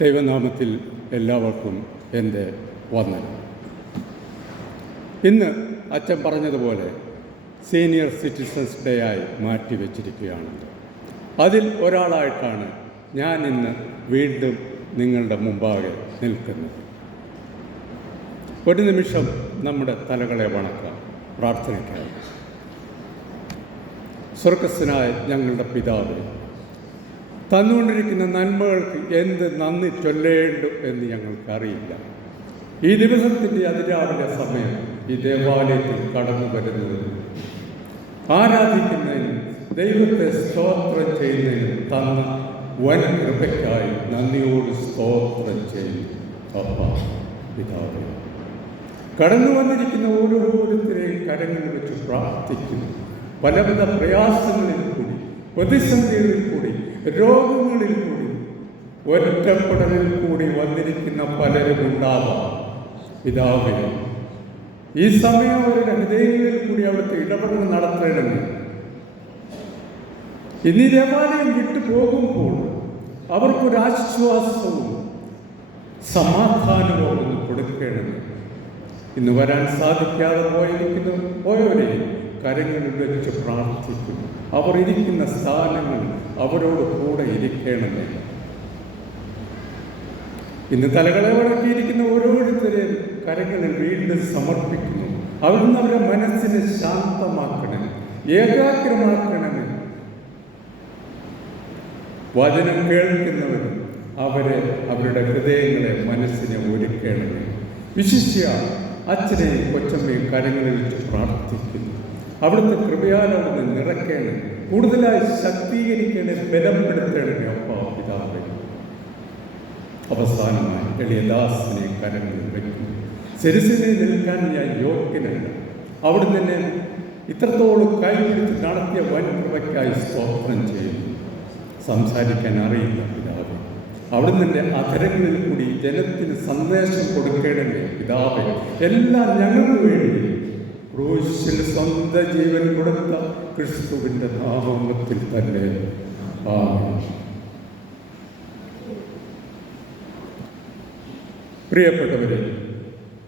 ദൈവനാമത്തിൽ എല്ലാവർക്കും എൻ്റെ വന്ദനം. ഇന്ന് അച്ഛൻ പറഞ്ഞതുപോലെ സീനിയർ സിറ്റിസൺസ് ഡേ ആയി മാറ്റിവെച്ചിരിക്കുകയാണ്. അതിൽ ഒരാളായിട്ടാണ് ഞാൻ ഇന്ന് വീണ്ടും നിങ്ങളുടെ മുമ്പാകെ നിൽക്കുന്നത്. ഒരു നിമിഷം നമ്മുടെ തലകളെ വണക്കാം, പ്രാർത്ഥനയ്ക്കായി. സ്വർഗസ്ഥനായ ഞങ്ങളുടെ പിതാവേ, തന്നുകൊണ്ടിരിക്കുന്ന നന്മകൾക്ക് എന്ത് നന്ദി ചൊല്ലേണ്ടു എന്ന് ഞങ്ങൾക്കറിയില്ല. ഈ ദിവസത്തിൻ്റെ അതിരാവിലെ സമയം ഈ ദേവാലയത്തിൽ കടന്നു വരുന്നത് ആരാധിക്കുന്നതിനും ദൈവത്തെ സ്തോത്രം ചെയ്യുന്നതിനും തന്ന വൻ കൃപയ്ക്കായി നന്ദിയോട് സ്തോത്രം ചെയ്യും. അപ്പ പിതാവേ, കടന്നു വന്നിരിക്കുന്ന ഓരോരുത്തരെയും കരങ്ങളിൽ വെച്ച് പ്രാർത്ഥിക്കുന്നു. പലവിധ പ്രയാസങ്ങളിൽ കൂടി, പ്രതിസന്ധികളിൽ കൂടി, രോഗങ്ങളിൽ കൂടി, ഒറ്റപ്പെടലിൽ കൂടി വന്നിരിക്കുന്ന പലരും ഉണ്ടാവാം. പിതാവേ, ഈ സമയം അവരുടെ ഹൃദയങ്ങളിൽ കൂടി അവിടുത്തെ ഇടപെടൽ നടത്തേണ്ടത്. ഇന്ന് ദേവാലയം വിട്ടു പോകുമ്പോൾ അവർക്കൊരാശ്വാസവും സമാധാനവും ഒന്ന് കൊടുക്കേണ്ടത്. ഇന്ന് വരാൻ സാധിക്കാതെ പോയവരെ കരങ്ങളിൽ വെച്ച് പ്രാർത്ഥിക്കുന്നു. അവർ ഇരിക്കുന്ന സ്ഥാനങ്ങൾ അവരോട് കൂടെ ഇരിക്കണമേ. ഇന്ന് തലകളെ വടക്കിയിരിക്കുന്ന ഓരോരുത്തരെയും കരങ്ങളിൽ വീണ്ടും സമർപ്പിക്കുന്നു. അവിടുന്ന് അവരുടെ മനസ്സിനെ ശാന്തമാക്കണം, ഏകാഗ്രമാക്കണമേ. വചനം കേൾക്കുന്നവരും അവരുടെ ഹൃദയങ്ങളെ, മനസ്സിനെ ഒരുക്കണമേ. വിശിഷ്യ അച്ഛനെയും കൊച്ചമ്മയും കരങ്ങളിൽ വെച്ച് പ്രാർത്ഥിക്കുന്നു. അവിടുത്തെ കൃപയാലവിടുന്ന് നിറയ്ക്കണം, കൂടുതലായി ശക്തീകരിക്കണേ, ബലപ്പെടുത്തണമേ. അപ്പ പിതാവേ, അവസാനമായി എളിയദാസിനെ കരങ്ങളിൽ വയ്ക്കുന്നു. ശിരസിനെ നിൽക്കാൻ ഞാൻ യോഗ്യനല്ല. അവിടുന്ന് എന്നെ ഇത്രത്തോളം കൈപിടിച്ച് നടത്തിയ വൻ കൃപയ്ക്കായി സ്തോത്രം ചെയ്യുന്നു. സംസാരിക്കാൻ അറിയില്ല പിതാവേ, അവിടുന്ന് എൻ്റെ അധരങ്ങളിൽ കൂടി ജനത്തിന് സന്ദേശം കൊടുക്കണമേ. പിതാവേ, എല്ലാം ഞങ്ങൾക്ക് വേണ്ടി ക്രൂശിൽ സ്വന്തം ജീവൻ കൊടുത്ത ക്രിസ്തുവിൻ്റെ നാമത്തിൽ തന്നെ ആമേൻ. പ്രിയപ്പെട്ടവരെ,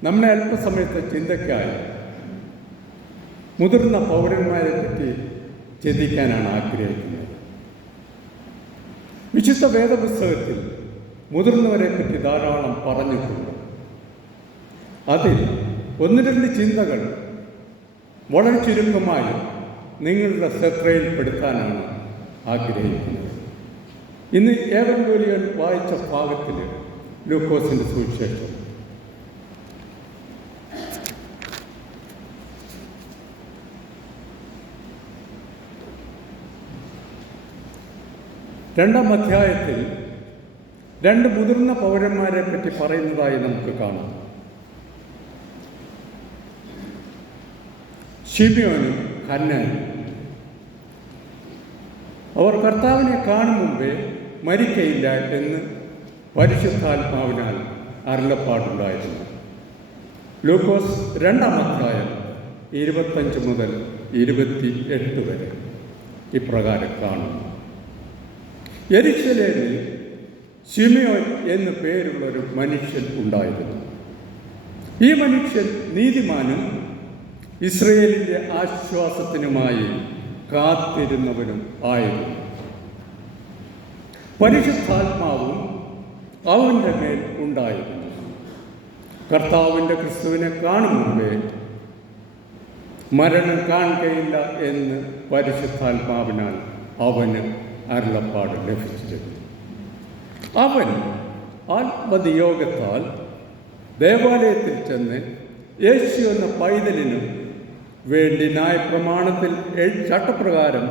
നമ്മുടെ അല്പസമയത്തെ ചിന്തയ്ക്കായി മുതിർന്ന പൗരന്മാരെ പറ്റി ചിന്തിക്കാനാണ് ആഗ്രഹിക്കുന്നത്. വിശുദ്ധ വേദപുസ്തകത്തിൽ മുതിർന്നവരെ പറ്റി ധാരാളം പറഞ്ഞിട്ടുണ്ട്. അതിൽ ഒന്ന് രണ്ട് ചിന്തകൾ വളരെ ചുരുക്കമായി നിങ്ങളുടെ ശ്രദ്ധയിൽപ്പെടുത്താനാണ് ആഗ്രഹിക്കുന്നത്. ഇന്ന് ഏവൻഗേലിയൻ വായിച്ച ഭാഗത്തിൽ ലൂക്കോസിൻ്റെ സുവിശേഷം രണ്ടാം അധ്യായത്തിൽ രണ്ട് മുതിർന്ന പൗരന്മാരെ പറ്റി പറയുന്നതായി നമുക്ക് കാണാം. ശിമിയോനും ഹന്നയും. അവർ കർത്താവിനെ കാണും മുമ്പേ മരിക്കയില്ല എന്ന് പരിശുദ്ധാത്മാവിനാൽ അരുളപ്പാടുണ്ടായിരുന്നു. ലൂക്കോസ് 2-ാം അധ്യായം 25 മുതൽ 28 വരെ ഇപ്രകാരം കാണുന്നു. യെരുശലേമിൽ ശിമിയോൻ എന്നു പേരുള്ളൊരു മനുഷ്യൻ ഉണ്ടായിരുന്നു. ഈ മനുഷ്യൻ നീതിമാനും ഇസ്രയേലിൻ്റെ ആശ്വാസത്തിനുമായി കാത്തിരുന്നവനും ആയിരുന്നു. പരിശുദ്ധാത്മാവും അവൻ്റെ മേൽ ഉണ്ടായിരുന്നു. കർത്താവിൻ്റെ ക്രിസ്തുവിനെ കാണും മുമ്പേ മരണം കാണുകയില്ല എന്ന് പരിശുദ്ധാത്മാവിനാൽ അവന് അരുളപ്പാട് ലഭിച്ചിരുന്നു. അവൻ ആത്മനിയോഗത്താൽ ദേവാലയത്തിൽ ചെന്ന് യേശു എന്ന പൈതലിനും വേണ്ടി ന്യായപ്രമാണത്തിൽ ചട്ടപ്രകാരം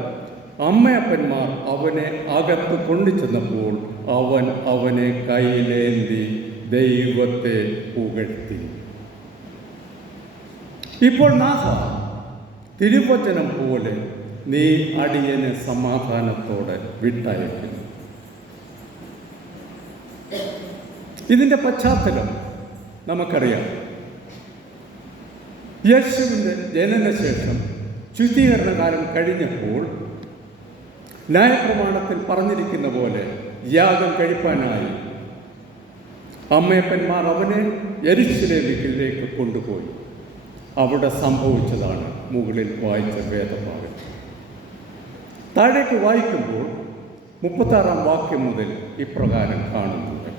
അമ്മയപ്പന്മാർ അവനെ അകത്ത് കൊണ്ടുചെന്നപ്പോൾ അവൻ അവനെ കയ്യിലേന്തി ദൈവത്തെ പുകഴ്ത്തി. ഇപ്പോൾ നാഥ, തിരുവചനം പോലെ നീ അടിയനെ സമാധാനത്തോടെ വിട്ടയക്കുന്നു. ഇതിൻ്റെ പശ്ചാത്തലം നമുക്കറിയാം. യേശുവിൻ്റെ ജനനശേഷം ശുദ്ധീകരണകാലം കഴിഞ്ഞപ്പോൾ ന്യായപ്രമാണത്തിൽ പറഞ്ഞിരിക്കുന്ന പോലെ യാഗം കഴിപ്പാനായി അമ്മയപ്പന്മാർ അവനെ യെരൂശലേമിലേക്ക് കൊണ്ടുപോയി. അവിടെ സംഭവിച്ചതാണ് മുകളിൽ വായിച്ച വേദഭാഗം. താഴേക്ക് വായിക്കുമ്പോൾ 36-ാം വാക്യം മുതൽ ഇപ്രകാരം കാണുന്നുണ്ട്.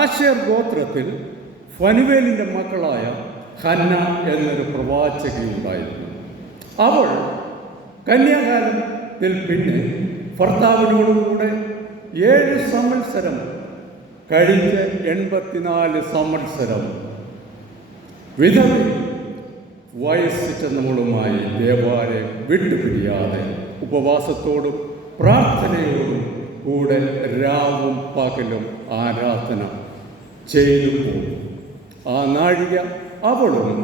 ആശേർ ഗോത്രത്തിൽ ഫനുവേലിൻ്റെ മക്കളായ ഹന്ന എന്നൊരു പ്രവാചകയുണ്ടായിരുന്നു. അവൾ കന്യാകാലത്തിൽ പിന്നെ ഭർത്താവിനോടുകൂടെ 7 സംവത്സരം കഴിഞ്ഞ് 84 സംവത്സരം വിധവയും വയസ്സ് ചെന്നവളുമായി ദേവാലയം വിട്ടുപിരിയാതെ ഉപവാസത്തോടും പ്രാർത്ഥനയോടും കൂടെ രാവും പകലും ആരാധന ചെയ്തു പോകും. ആ നാഴിക അവളും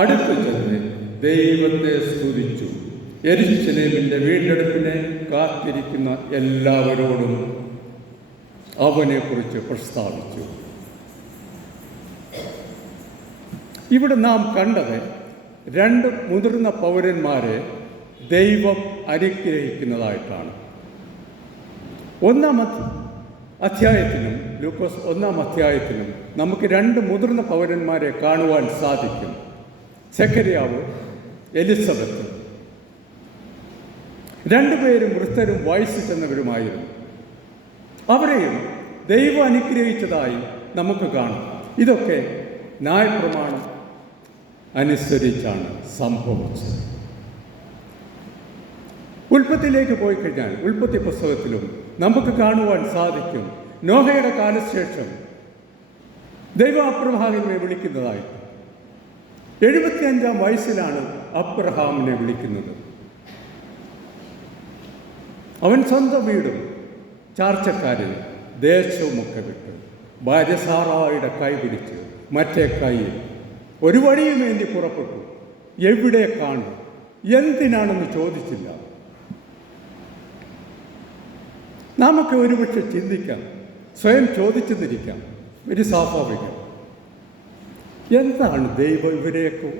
അടുത്തു ചെന്ന് ദൈവത്തെ സ്തുതിച്ചു. യെരൂശലേമിൻ്റെ വീണ്ടെടുപ്പിനെ കാത്തിരിക്കുന്ന എല്ലാവരോടും അവനെക്കുറിച്ച് പ്രസ്താവിച്ചു. ഇവിടെ നാം കണ്ടത് 2 മുതിർന്ന പൗരന്മാരെ ദൈവം അനുഗ്രഹിക്കുന്നതായിട്ടാണ്. 1-ാം അധ്യായത്തിലും ലൂക്കോസ് 1-ാം അധ്യായത്തിലും നമുക്ക് 2 മുതിർന്ന പൗരന്മാരെ കാണുവാൻ സാധിക്കും. സെഖര്യാവ്, എലിസബത്ത്. 2 പേരും വൃദ്ധരും വയസ്സ് ചെന്നവരുമായിരുന്നു. അവരെയും ദൈവം അനുഗ്രഹിച്ചതായി നമുക്ക് കാണാം. ഇതൊക്കെ ന്യായപ്രമാണം അനുസരിച്ചാണ് സംഭവിച്ചത്. ഉൽപ്പത്തിയിലേക്ക് പോയി കഴിഞ്ഞാൽ ഉൽപ്പത്തി പുസ്തകത്തിലും നമുക്ക് കാണുവാൻ സാധിക്കും, നോഹയുടെ കാലശേഷം ദൈവം അബ്രഹാമിനെ വിളിക്കുന്നതായി. 75-ാം വയസ്സിലാണ് അബ്രഹാമിനെ വിളിക്കുന്നത്. അവൻ സ്വന്തം വീടും ചാർച്ചക്കാരും ദേശവുമൊക്കെ വിട്ട് ഭാര്യ സാറായുടെ കൈ പിടിച്ച് മറ്റേ കൈയിൽ ഒരു വഴിയും വേണ്ടി പുറപ്പെട്ടു. എവിടെ കാണും, എന്തിനാണെന്ന് ചോദിച്ചില്ല. നമുക്ക് ഒരുപക്ഷെ ചിന്തിക്കാം, സ്വയം ചോദിച്ചെന്നിരിക്കാം, ഒരു സ്വാഭാവികം, എന്താണ് ദൈവം ഇവരെയൊക്കെ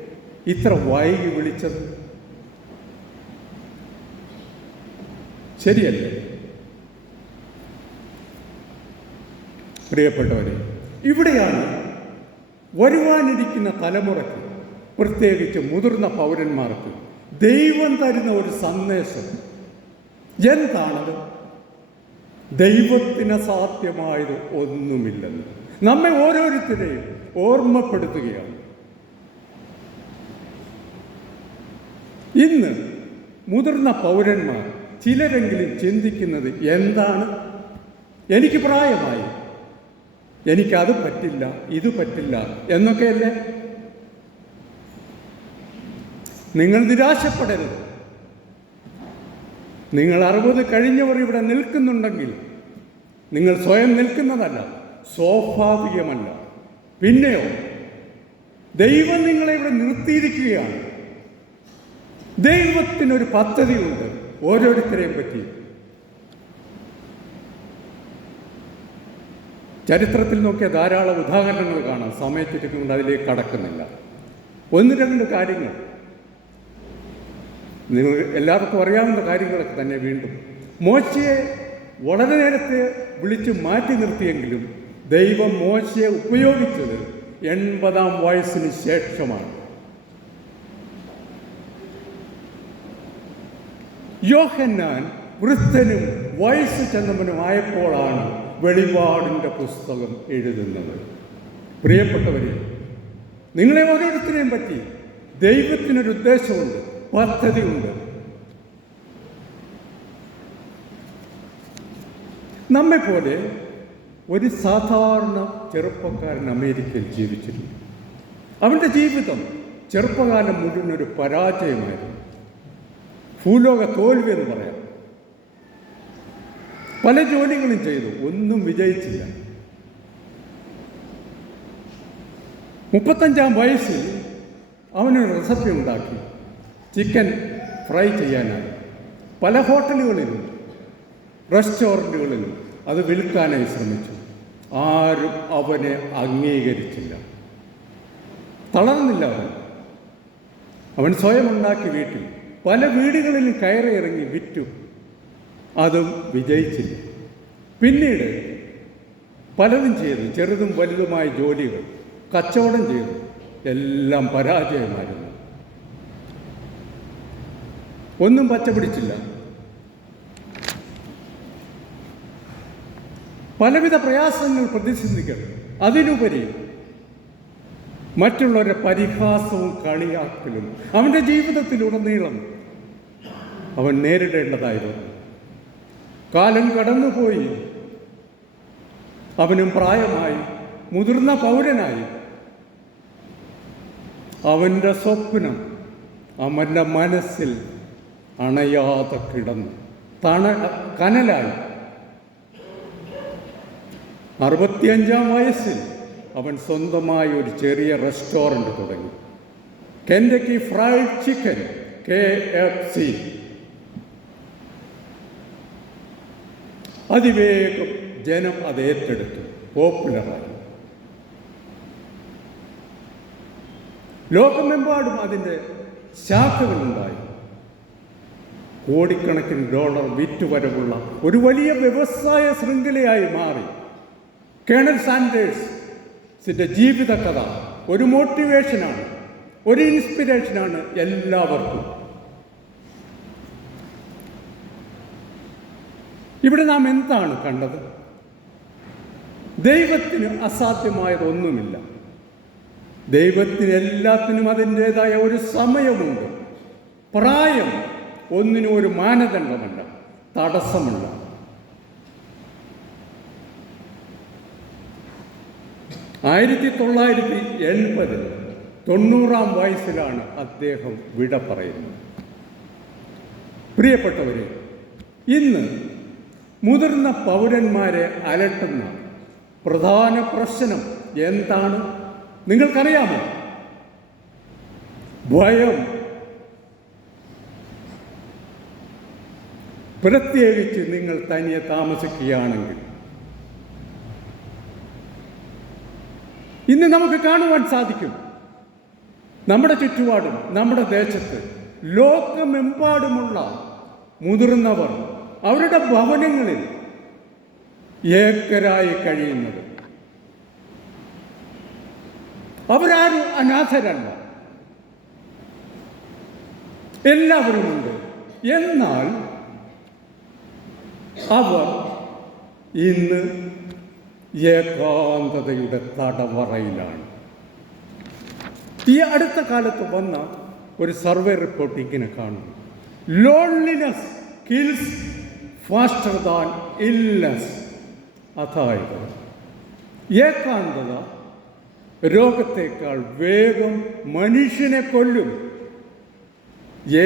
ഇത്ര വൈകി വിളിച്ചത്? ശരിയല്ലേ? പ്രിയപ്പെട്ടവരെ, ഇവിടെയാണ് വരുവാനിരിക്കുന്ന തലമുറയ്ക്ക്, പ്രത്യേകിച്ച് മുതിർന്ന പൗരന്മാർക്ക് ദൈവം തരുന്ന ഒരു സന്ദേശം. എന്താണത്? ദൈവത്തിന് അസാധ്യമായത് ഒന്നുമില്ലെന്ന് നമ്മെ ഓരോരുത്തരെയും ഓർമ്മപ്പെടുത്തുകയാണ്. ഇന്ന് മുതിർന്ന പൗരന്മാർ ചിലരെങ്കിലും ചിന്തിക്കുന്നത് എന്താണ്? എനിക്ക് പ്രായമായി, എനിക്കത് പറ്റില്ല, ഇത് പറ്റില്ല എന്നൊക്കെയല്ലേ? നിങ്ങൾ നിരാശപ്പെടരുത്. നിങ്ങൾ 60 കഴിഞ്ഞവർ ഇവിടെ നിൽക്കുന്നുണ്ടെങ്കിൽ നിങ്ങൾ സ്വയം നിൽക്കുന്നതല്ല, സ്വാഭാവികമല്ല. പിന്നെയോ ദൈവം നിങ്ങളെ ഇവിടെ നിർത്തിയിരിക്കുകയാണ്. ദൈവത്തിനൊരു പദ്ധതിയുണ്ട് ഓരോരുത്തരെയും പറ്റി. ചരിത്രത്തിൽ നോക്കിയ ധാരാളം ഉദാഹരണങ്ങൾ കാണാം. സമയത്തിരിക്കൊണ്ട് അതിലേക്ക് കടക്കുന്നില്ല. 1-2 കാര്യങ്ങൾ നിങ്ങൾ എല്ലാവർക്കും അറിയാവുന്ന കാര്യങ്ങളൊക്കെ തന്നെ. വീണ്ടും മോശയെ വളരെ നേരത്തെ വിളിച്ച് മാറ്റി നിർത്തിയെങ്കിലും ദൈവം മോശയെ ഉപയോഗിച്ചത് 80-ാം വയസ്സിന് ശേഷമാണ്. യോഹന്നാൻ വൃദ്ധനും വയസ്സ് ചെന്നവനുമായപ്പോഴാണ് വെളിപാടിൻ്റെ പുസ്തകം എഴുതുന്നത്. പ്രിയപ്പെട്ടവരെ, നിങ്ങളെ ഓരോരുത്തരെയും പറ്റി ദൈവത്തിനൊരു ഉദ്ദേശമുണ്ട്, പദ്ധതിയുണ്ട്. നമ്മെപ്പോലെ ഒരു സാധാരണ ചെറുപ്പക്കാരൻ അമേരിക്കയിൽ ജീവിച്ചിരുന്നു. അവൻ്റെ ജീവിതം ചെറുപ്പകാലം മുഴുവൻ ഒരു പരാജയമായിരുന്നു, ഭൂലോക തോൽവി എന്ന് പറയാം. പല ജോലികളും ചെയ്തു, ഒന്നും വിജയിച്ചില്ല. 35-ാം വയസ്സിൽ അവനൊരു റെസിപ്പി ഉണ്ടാക്കി, ചിക്കൻ ഫ്രൈ ചെയ്യാനായി. പല ഹോട്ടലുകളിലും റെസ്റ്റോറൻറ്റുകളിലും അത് വിൽക്കാനായി ശ്രമിച്ചു. ആരും അവനെ അംഗീകരിച്ചില്ല. തളർന്നില്ല അവൻ സ്വയം ഉണ്ടാക്കി വീട്ടിൽ പല വീടുകളിലും കയറി ഇറങ്ങി വിറ്റു. അതും വിജയിച്ചില്ല. പിന്നീട് പലതും ചെയ്തു, ചെറുതും വലുതുമായ ജോലികൾ, കച്ചവടം ചെയ്തു, എല്ലാം പരാജയമായിരുന്നു. ഒന്നും പച്ചപിടിച്ചില്ല. പലവിധ പ്രയാസങ്ങൾ, പ്രതിസന്ധികൾ, അതിനുപരി മറ്റുള്ളവരുടെ പരിഹാസവും കളിയാക്കലും അവൻ്റെ ജീവിതത്തിലുടനീളം അവൻ നേരിടേണ്ടതായിരുന്നു. കാലം കടന്നുപോയി, അവനും പ്രായമായി, മുതിർന്ന പൗരനായി. അവൻ്റെ സ്വപ്നം അവൻ്റെ മനസ്സിൽ അണയാതെ കിടന്നു, കനലായി. 65-ാം വയസ്സിൽ അവൻ സ്വന്തമായി ഒരു ചെറിയ റെസ്റ്റോറൻറ്റ് തുടങ്ങി. Kentucky fried chicken, KFC. അതിവേഗം ജനം അത് ഏറ്റെടുത്തു, പോപ്പുലറായി. ലോകമെമ്പാടും അതിൻ്റെ ശാഖകളുണ്ടായി. കോടിക്കണക്കിന് ഡോളർ വിറ്റുവരവുള്ള ഒരു വലിയ വ്യവസായ ശൃംഖലയായി മാറി. കേണൽ സാൻഡേഴ്സിൻ്റെ ജീവിത കഥ ഒരു മോട്ടിവേഷനാണ്, ഒരു ഇൻസ്പിരേഷനാണ് എല്ലാവർക്കും. ഇവിടെ നാം എന്താണ് കണ്ടത്? ദൈവത്തിന് അസാധ്യമായതൊന്നുമില്ല. ദൈവത്തിന് എല്ലാത്തിനും അതിൻ്റേതായ ഒരു സമയമുണ്ട്. പ്രായം ഒന്നിനും ഒരു മാനദണ്ഡമല്ല, തടസ്സമല്ല. ആയിരത്തി 1980 90-ാം വയസ്സിലാണ് അദ്ദേഹം വിട പറയുന്നത്. പ്രിയപ്പെട്ടവരെ, ഇന്ന് മുതിർന്ന പൗരന്മാരെ അലട്ടുന്ന പ്രധാന പ്രശ്നം എന്താണ് നിങ്ങൾക്കറിയാമോ? ഭയം. പ്രത്യേകിച്ച് നിങ്ങൾ തനിയെ താമസിക്കുകയാണെങ്കിൽ. ഇന്ന് നമുക്ക് കാണുവാൻ സാധിക്കും, നമ്മുടെ ചുറ്റുപാടും നമ്മുടെ ദേശത്ത് ലോകമെമ്പാടുമുള്ള മുതിർന്നവർ അവരുടെ ഭവനങ്ങളിൽ ഏക്കരായി കഴിയുന്നത്. അവരാരും അനാഥരല്ല, എല്ലാവരുമുണ്ട്. എന്നാൽ അവർ ഇന്ന് ഏകാന്തതയുടെ തടവറയിലാണ്. ഈ അടുത്ത കാലത്ത് വന്ന ഒരു സർവേ റിപ്പോർട്ട് ഇങ്ങനെ കാണുന്നു: loneliness kills faster than illness. അതായത് ഏകാന്തത രോഗത്തേക്കാൾ വേഗം മനുഷ്യനെ കൊല്ലും.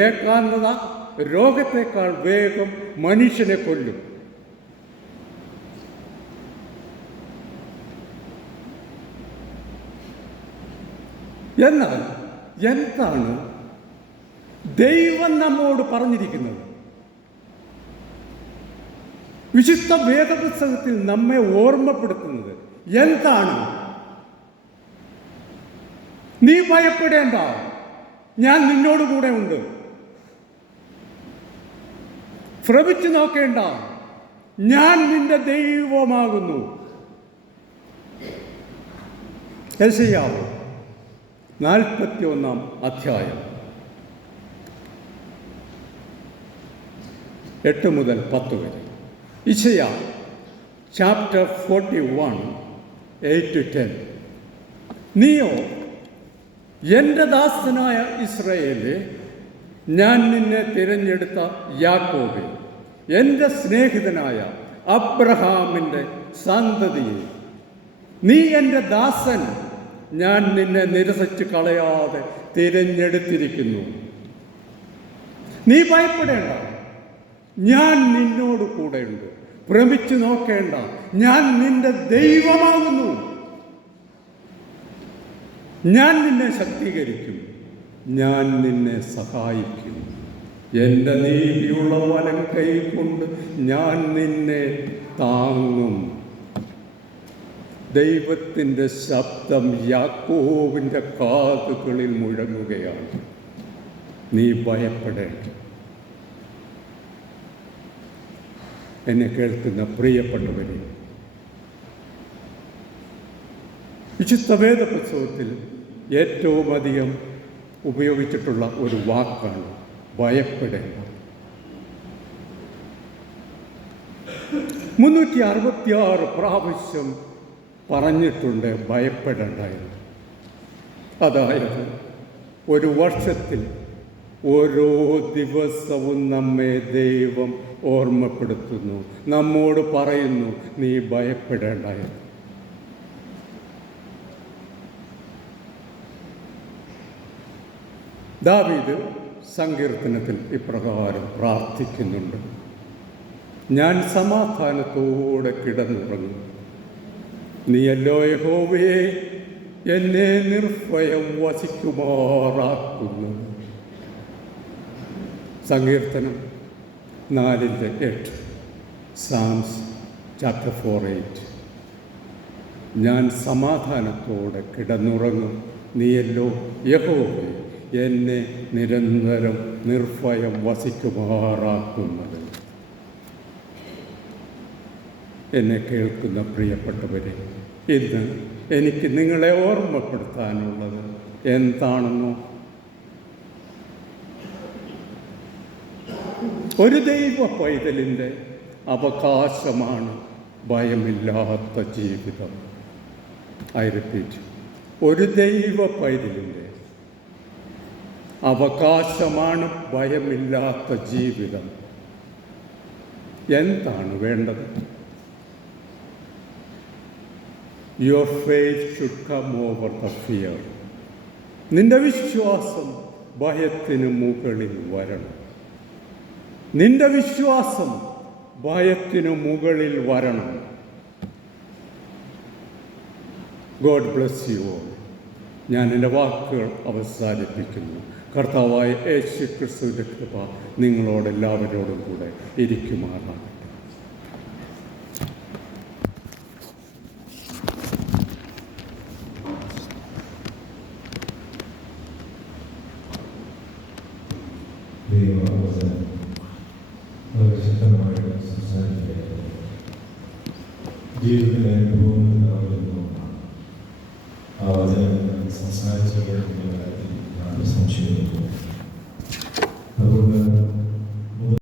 ഏകാന്തത രോഗത്തേക്കാൾ വേഗം മനുഷ്യനെ കൊല്ലും. എന്നാൽ എന്താണ് ദൈവം നമ്മോട് പറഞ്ഞിരിക്കുന്നത്? വിശുദ്ധ വേദപുസ്തകത്തിൽ നമ്മെ ഓർമ്മപ്പെടുത്തുന്നത് എന്താണ്? നീ ഭയപ്പെടേണ്ട, ഞാൻ നിന്നോട് കൂടെ ഉണ്ട്. ഭ്രമിച്ചു നോക്കേണ്ട, ഞാൻ നിന്റെ ദൈവമാകുന്നു. യെശയ്യാവ് 41-ാം അധ്യായം 8 മുതൽ 10 വരെ. യെശയ്യാ ചാപ്റ്റർ 41 8-10. നീയോ എൻ്റെ ദാസനായ ഇസ്രായേലേ, ഞാൻ നിന്നെ തിരഞ്ഞെടുത്ത യാക്കോബേ, എൻ്റെ സ്നേഹിതനായ അബ്രഹാമിൻ്റെ സന്തതിയെ, നീ എൻ്റെ ദാസൻ, ഞാൻ നിന്നെ നിരസിച്ച് കളയാതെ തിരഞ്ഞെടുത്തിരിക്കുന്നു. നീ ഭയപ്പെടേണ്ട, ഞാൻ നിന്നോട് കൂടെയുണ്ട്. ഭ്രമിച്ചു നോക്കേണ്ട, ഞാൻ നിന്റെ ദൈവമാകുന്നു. ഞാൻ നിന്നെ ശക്തീകരിക്കും, ഞാൻ നിന്നെ സഹായിക്കും. എൻ്റെ നീതിയുള്ള വലം കൈ കൊണ്ട് ഞാൻ നിന്നെ താങ്ങും. ദൈവത്തിൻ്റെ ശബ്ദം യാക്കോബിൻ്റെ കാതുകളിൽ മുഴങ്ങുകയാണ്. നീ ഭയപ്പെടേണ്ട. എന്നെ കേൾക്കുന്ന പ്രിയപ്പെട്ടവരെ, വിശുദ്ധ വേദ പുസ്തകത്തിൽ ഏറ്റവും അധികം ഉപയോഗിച്ചിട്ടുള്ള ഒരു വാക്കാണ് ഭയപ്പെടേണ്ട. 366 പ്രാവശ്യം പറഞ്ഞിട്ടുണ്ട് ഭയപ്പെടേണ്ട എന്ന്. അതായത് ഒരു വർഷത്തിൽ ഓരോ ദിവസവും നമ്മെ ദൈവം ഓർമ്മപ്പെടുത്തുന്നു, നമ്മോട് പറയുന്നു നീ ഭയപ്പെടേണ്ട എന്ന്. ദാവീദ് സങ്കീർത്തനത്തിൽ ഇപ്രകാരം പ്രാർത്ഥിക്കുന്നുണ്ട്: ഞാൻ സമാധാനത്തോടെ കിടന്നുറങ്ങും, നീയല്ലോ യഹോവയെ എന്നെ നിർഭയം വസിക്കുമാറാക്കുന്നു. സങ്കീർത്തനം 4:8, സാംസ് ചാപ്റ്റർ 4:8. ഞാൻ സമാധാനത്തോടെ കിടന്നുറങ്ങും, നീയല്ലോ യഹോവയെ എന്നെ നിരന്തരം നിർഭയം വസിക്കുമാറാക്കുന്നത്. എന്നെ കേൾക്കുന്ന പ്രിയപ്പെട്ടവരെ, ഇന്ന് എനിക്ക് നിങ്ങളെ ഓർമ്മപ്പെടുത്താനുള്ളത് എന്താണെന്നോ, ഒരു ദൈവ പൈതലിൻ്റെ അവകാശമാണ് ഭയമില്ലാത്ത ജീവിതം. ഐ റിപ്പീറ്റ്, ഒരു ദൈവ പൈതലിൻ്റെ അവകാശമാണ് ഭയമില്ലാത്ത ജീവിതം. എന്താണ് വേണ്ടത്? Your faith should come over the fear. നിന്റെ വിശ്വാസം ഭയത്തിന് മുകളിൽ വരണം. നിന്റെ വിശ്വാസം ഭയത്തിനു മുകളിൽ വരണം. God bless you all. ഞാൻ എൻ്റെ വാക്കുകൾ അവസാനിപ്പിക്കുന്നു. കർത്താവായ യേശു ക്രിസ്തുവിൻ്റെ കൃപ നിങ്ങളോടെല്ലാവരോടും കൂടെ ഇരിക്കുമാറാകട്ടെ. ജീവിതത്തിലെ അനുഭവങ്ങളിലാവുന്നു ആ വചനം സംസാരിച്ച കാര്യത്തിൽ ഞാൻ സംശയിക്കുന്നു. അതുകൊണ്ട്